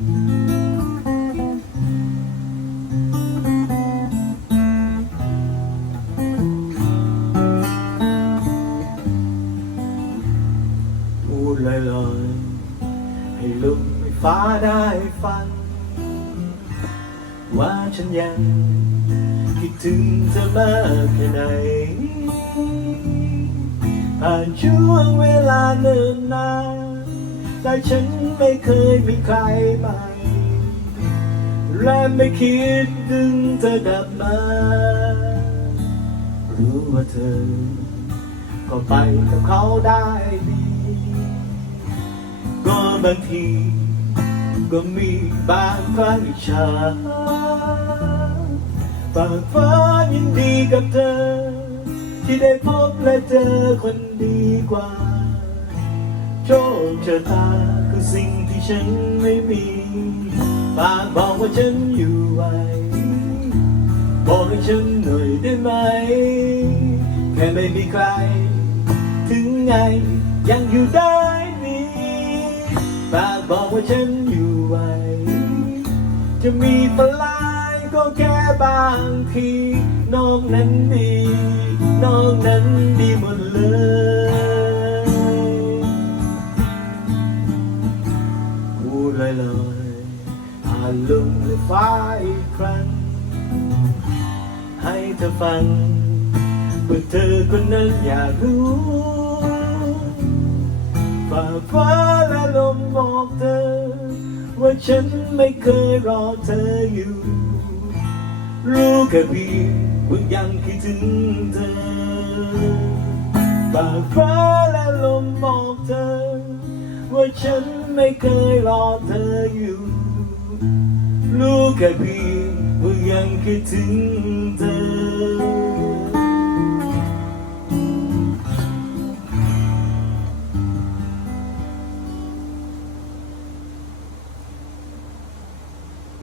พูดลอยๆให้ลมฟ้าได้ฟัง ว่าฉันยังคิดถึงเธอมากแค่ไหนผ่านช่วงเวลาเนิ่นนาน แต่ฉันไม่เคยมีใครใหม่ และไม่คิดถึงเธอกลับมา รู้ว่าเธอ ก็ไปกับเขาได้ดี ก็บางที ก็มีบางครั้งอิจฉาฝากฟ้ายินดีกับเธอ ที่ได้พบและเจอคนดีกว่า โชคชะตาคือสิ่งที่ฉันไม่มีฝากบอกว่าฉันอยู่ไหวบอกให้ฉันหน่อยได้ไหม แค่ไม่มีใคร ถึงไงยังอยู่ได้ดีฝากบอกว่าฉันอยู่ไหวจะมีปลายก็แค่บางทีน้องนั้นดีน้องนั้นดีหมดเลย พูดลอยๆผ่านลมและฟ้าอีกครั้ง ให้เธอฟังเพื่อเธอคนนั้นอยากรู้ฝ่าฟ้าและลมบอกเธอ ว่าฉันไม่เคยรอเธออยู่ รู้แค่เพียงว่ายังคิดถึงเธอฝ่าฟ้าและลมบอกเธอ ว่าฉัน ไม่เคยรอเธออยู่ รู้แค่เพียงว่ายังคิดถึงเธอ